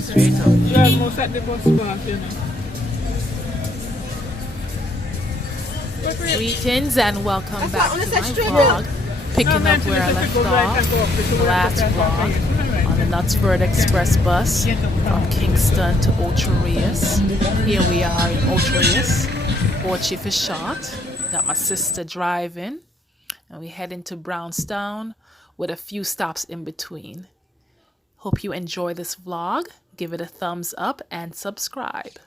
Straight up. You almost at the bus park, you know. Greetings and welcome back to my vlog. Picking up where I left off last vlog on the Knutsford Express bus from Kingston to Ocho Rios. Here we are in Ocho Rios, Ochi for short. Got my sister driving and we head into Brownstown with a few stops in between. Hope you enjoy this vlog. Give it a thumbs up and subscribe.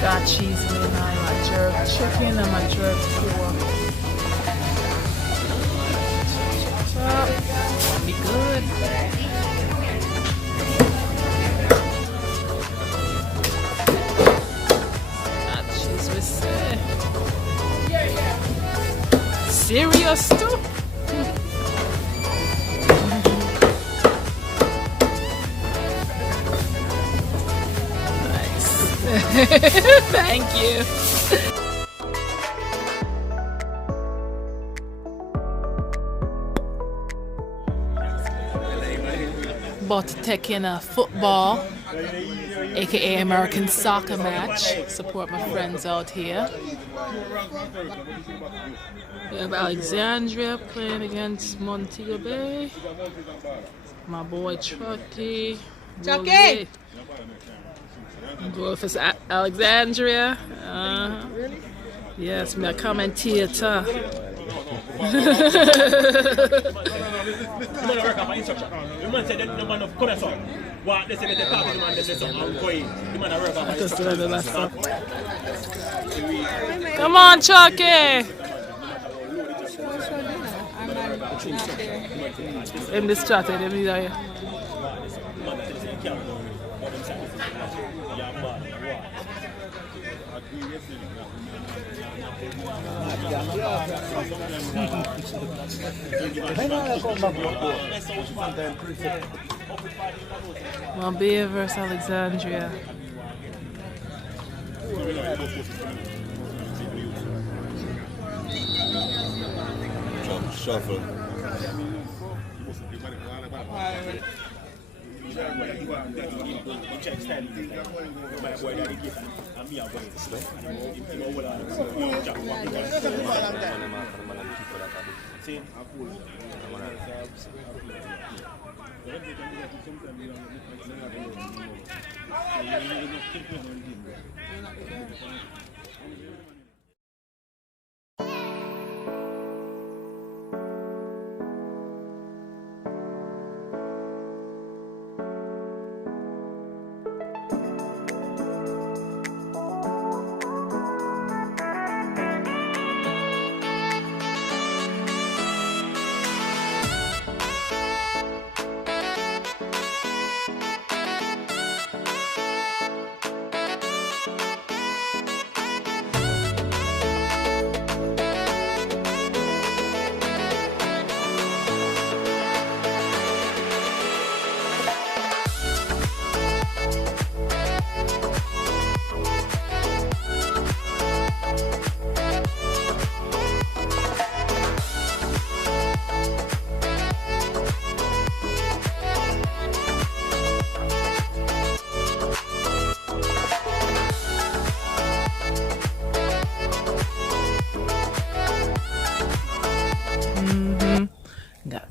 Scotchies and my jerk chicken and my jerk pork. Gonna be good. Scotchies we say. Serious too? Thank you. About to take in a football, aka American soccer match. Support my friends out here. We have Alexandria playing against Montego Bay. My boy Chucky. Chucky! Go for Alexandria. Really? Yes, my commentator. Come on, Chucky! In this chat, let me tell you. Mobile versus Alexandria. Shuffle.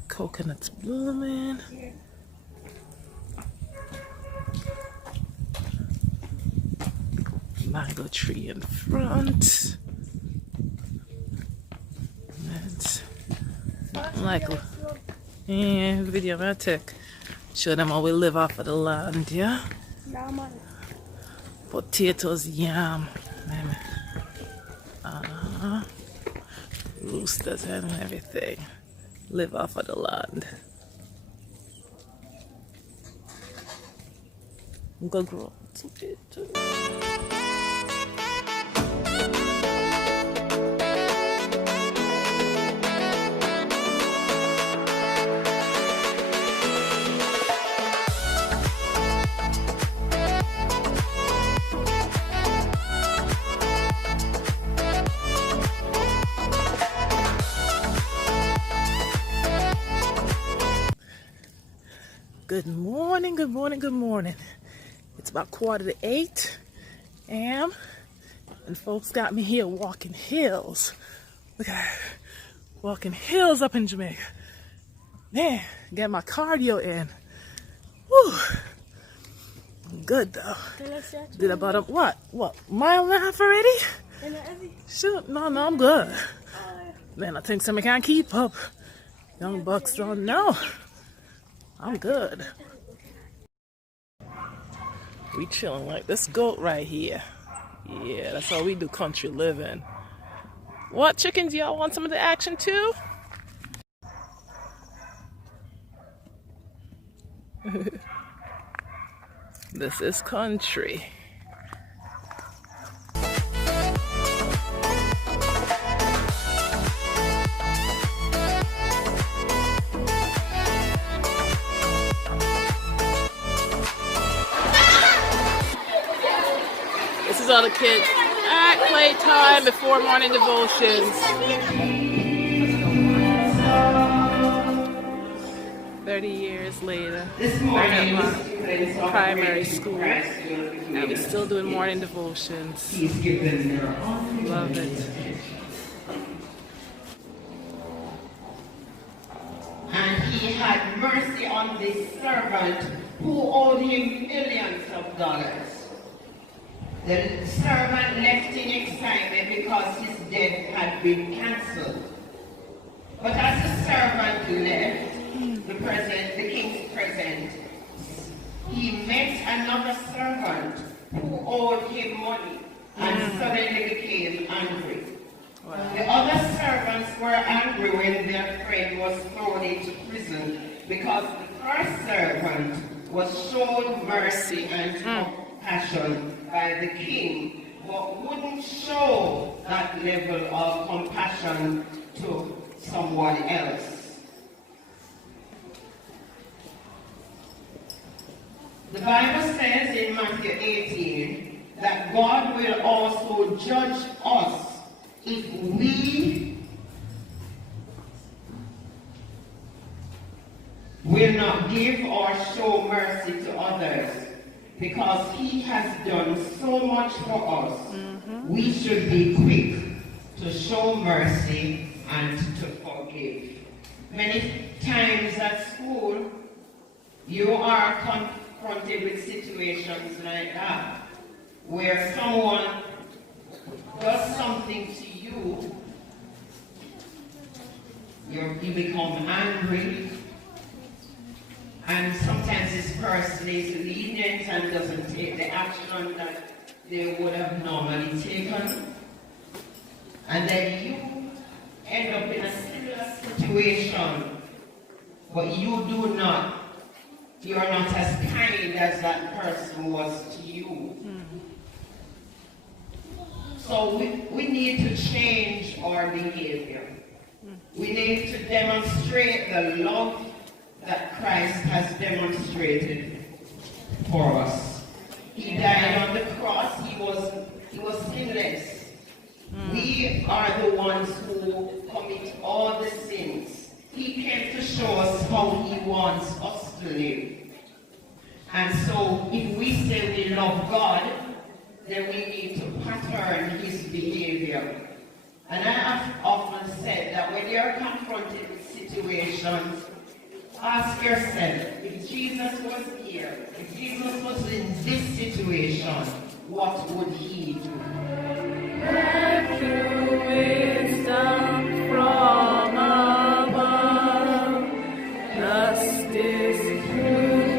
Coconuts blooming. Mango tree in front. That's like video I take. Show them how we live off of the land, yeah? Yeah, man. Potatoes, yam. Roosters and everything. Live off of the land. I'm gonna grow potatoes. Good morning, good morning, good morning. It's about 7:45 a.m. and folks got me here walking hills. Look at that. Walking hills up in Jamaica. Man, get my cardio in. Woo. Good though. Did about a what mile and a half already? Shoot, no, I'm good. Man, I think somebody can't keep up. Young bucks don't know. I'm good. We chilling like this goat right here. Yeah, that's how we do country living. What, chickens? Y'all want some of the action too? This is country. This is all the kids at playtime before morning devotions. 30 years later, back at my primary school, and we're still doing morning devotions. Love it. And he had mercy on this servant who owed him millions of dollars. The servant left in excitement because his debt had been cancelled. But as the servant left, the king's present, he met another servant who owed him money and suddenly became angry. Wow. The other servants were angry when their friend was thrown into prison because the first servant was shown mercy and compassion by the king, but wouldn't show that level of compassion to someone else. The Bible says in Matthew 18 that God will also judge us if we will not give or show mercy to others. Because he has done so much for us, we should be quick to show mercy and to forgive. Many times at school, you are confronted with situations like that, where someone does something to you, you become angry, and sometimes this person is lenient and doesn't take the action that they would have normally taken. And then you end up in a similar situation, but you're not as kind as that person was to you. So we need to change our behavior. We need to demonstrate the love that Christ has demonstrated for us. He died on the cross. He was sinless. We are the ones who commit all the sins. He came to show us how he wants us to live. And so if we say we love God, then we need to pattern his behavior. And I have often said that when you're confronted with situations, ask yourself, if Jesus was here, if Jesus was in this situation, what would he do? Let your wisdom from above, justice, truth.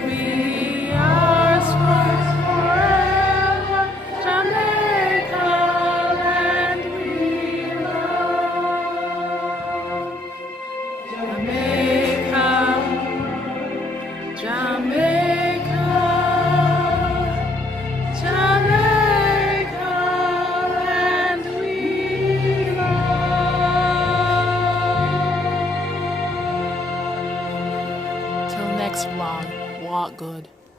Jamaica, and we love. Till next vlog, walk good.